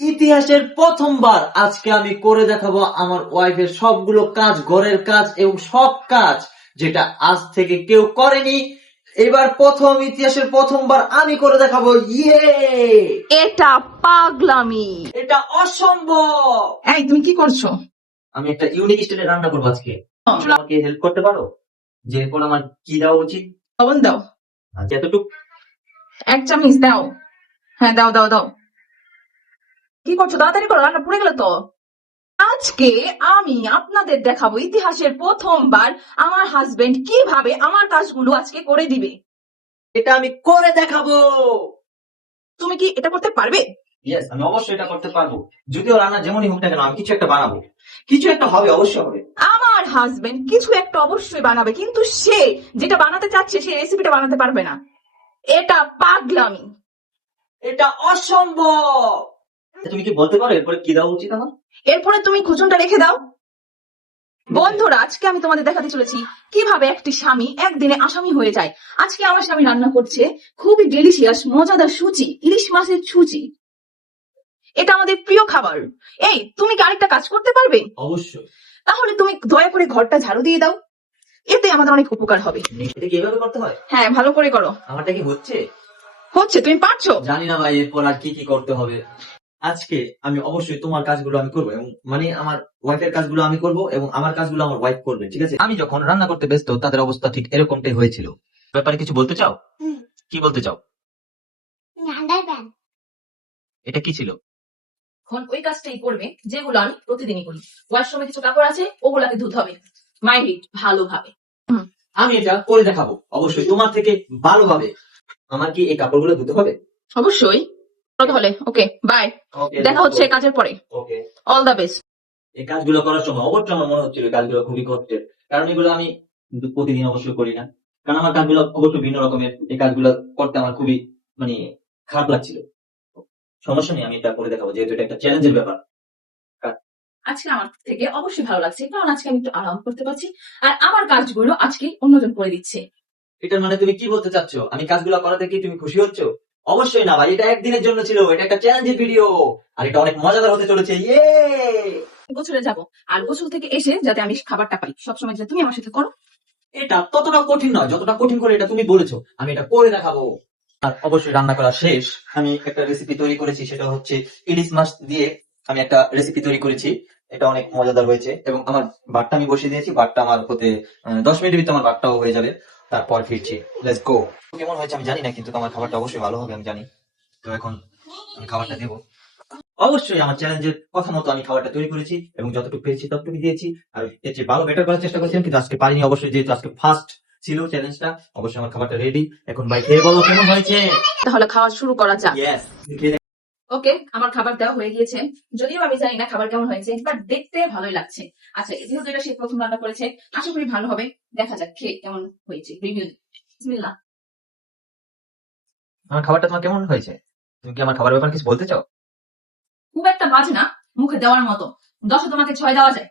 ইতিহাসের প্রথমবার আজকে আমি করে দেখাবো আমার ওয়াইফের সবগুলো কাজ ঘরের কাজ এবং সব কাজ যেটা আজ থেকে কেউ করেনি। এবার প্রথম ইতিহাসের প্রথমবার আমি করে দেখাবো। ইয়ে! এটা পাগলামি। এটা অসম্ভব! এই তুমি কি করছ? আমি একটা ইউনিক স্টাইলে রান্না করব আজকে। আমাকে হেল্প করতে পারো? যে কোন আমার কি দেওয়া উচিত? লবণ দাও। আচ্ছা, এতটুকু। এক চামচ দাও। হ্যাঁ দাও দাও দাও। কি করছ? তাড়াতাড়ি করো রান্না পুড়ে গেল তো। আজকে আমি আপনাদের দেখাবো ইতিহাসের প্রথমবার আমার হাজবেন্ড কীভাবে আমার কাজগুলো আজকে করে দিবে। এটা আমি করে দেখাবো। তুমি কি এটা করতে পারবে? ইয়েস আমি অবশ্যই এটা করতে পারব। যদিও রান্না যেমনই হোক না কেন আমি কিছু একটা বানাবো। কিছু একটা হবে অবশ্যই হবে। আমার হাজবেন্ড কিছু একটা অবশ্যই বানাবে কিন্তু সে যেটা বানাতে চাচ্ছে সে রেসিপিটা বানাতে পারবে না। এটা পাগলামি। এটা অসম্ভব! তুমি কি বলতে পারো? এরপরে কি দেওয়া উচিত আমার? এরপরে তুমি খুচুনটা রেখে দাও। বন্ধুরা আজকে আমি তোমাদের দেখাতে চলেছি কীভাবে একটি স্বামী একদিনে আসামি হয়ে যায়। আজকে আমার স্বামী রান্না করছে খুবই ডেলিশিয়াস মজাদার সুচি ইলিশ মাছের সুচি এটা আমাদের প্রিয় খাবার। এই তুমি কি আরেকটা কাজ করতে পারবে? অবশ্যই। তাহলে তুমি দয়া করে ঘরটা ঝাড়ু দিয়ে দাও। এতে আমাদের অনেক উপকার হবে। এটা কি এভাবে করতে হয়? হ্যাঁ ভালো করে করো। আমারটা কি হচ্ছে? হচ্ছে তুমি পারছ? জানি না ভাই এরপর আর কি কি করতে হবে। আজকে আমি অবশ্যই তোমার কাজগুলো আমি করব এবং মানে আমার ওয়াইফের কাজগুলো আমি করব এবং আমার কাজগুলো আমার ওয়াইফ করবে ঠিক আছে? আমি যখন রান্না করতে ব্যস্ত তাদের অবস্থা ঠিক এরকমটাই হয়েছিল। ব্যাপারে কিছু বলতে চাও? কি বলতে চাও? এটা কি ছিল? এখন ওই কাজটাই করবে যেগুলো আমি প্রতিদিনই করি। ওয়াশরুমে কিছু কাপড় আছে ওগুলাকে ধুতে হবে। মাইন্ড ভালোভাবে। আমি এটা করে দেখাবো। অবশ্যই তোমার থেকে ভালোভাবে আমার কি এই কাপড়গুলো ধুতে হবে? অবশ্যই। তাহলে ওকে বাই দেখা হচ্ছে কাজের পরে। ওকে অল দ্য বেস্ট এই কাজগুলো করার সময় অবশ্যই আমার মনে হচ্ছিল কাজগুলো খুবই কষ্টের। কারণ এগুলো আমি প্রতিদিন অবশ্যই করি না। কারণ আমার কাজগুলো অবশ্যই ভিন্ন রকমের। এই কাজগুলো করতে আমার খুবই মানে খারাপ লাগছিল। সমস্যা নেই আমি এটা করে দেখাবো। যেহেতু এটা একটা চ্যালেঞ্জের ব্যাপার। আজকে আমার থেকে অবশ্যই ভালো লাগছে। কারণ আজকে আমি একটু আরাম করতে পারছি। আর আমার কাজগুলো আজকে অন্যজন করে দিচ্ছে। এটার মানে তুমি কি বলতে চাচ্ছ? আমি কাজগুলো করা কি তুমি খুশি হচ্ছ? অবশ্যই না ভাই এটা একদিনের জন্য ছিল এটা একটা চ্যালেঞ্জের ভিডিও আর এটা অনেক মজাদার হতে চলেছে ইয়ে গোসলে যাব আর গোসল থেকে এসে যাতে আমি খাবারটা পাই সবসময় যাতে তুমি আমার সাথে করো। এটা ততটা কঠিন নয় যতটা কঠিন করে এটা তুমি বলেছ আমি এটা করে দেখাবো। আর অবশ্যই রান্না করা শেষ আমি একটা রেসিপি তৈরি করেছি সেটা হচ্ছে ইলিশ মাছ দিয়ে আমি একটা রেসিপি তৈরি করেছি এটা অনেক মজাদার হয়েছে এবং আমার ভাতটা আমি বসিয়ে দিয়েছি ভাতটা আমার হতে দশ মিনিটের ভিতরে আমার ভাতটাও হয়ে যাবে। তারপর ফিরছি। লেটস গো কেমন হয়েছে আমি জানি না কিন্তু আমার খাবারটা অবশ্যই ভালো হবে আমি জানি। তো এখন আমি খাবারটা দেবো। অবশ্যই আমার চ্যালেঞ্জের কথা মতো আমি খাবারটা তৈরি করেছি এবং যতটুকু পেয়েছি ততটুকু দিয়েছি। আর এর চেয়ে ভালো বেটার করার চেষ্টা করেছিলাম কিন্তু আজকে পারিনি। অবশ্যই যেহেতু আজকে ফার্স্ট ছিল চ্যালেঞ্জটা অবশ্যই আমার খাবারটা রেডি এখন ভাই খেয়ে বলো কেমন হয়েছে? তাহলে খাওয়া শুরু করা যাক। ওকে আমার খাবার দেওয়া হয়ে গিয়েছে। যদিও আমি জানি না খাবার কেমন হয়েছে বাট দেখতে ভালোই লাগছে। আচ্ছা যেহেতু এটা সে প্রথম রান্না করেছে আশা করি ভালো হবে। দেখা যাক খেয়ে কেমন হয়েছে। রিভিউ বিসমিল্লাহ। আমার খাবারটা তোমার কেমন হয়েছে? তুমি কি আমার খাবার ব্যাপারে কিছু বলতে চাও? খুব একটা বাজে না মুখে দেওয়ার মতো। দশে তোমাকে ছয় দেওয়া যায়।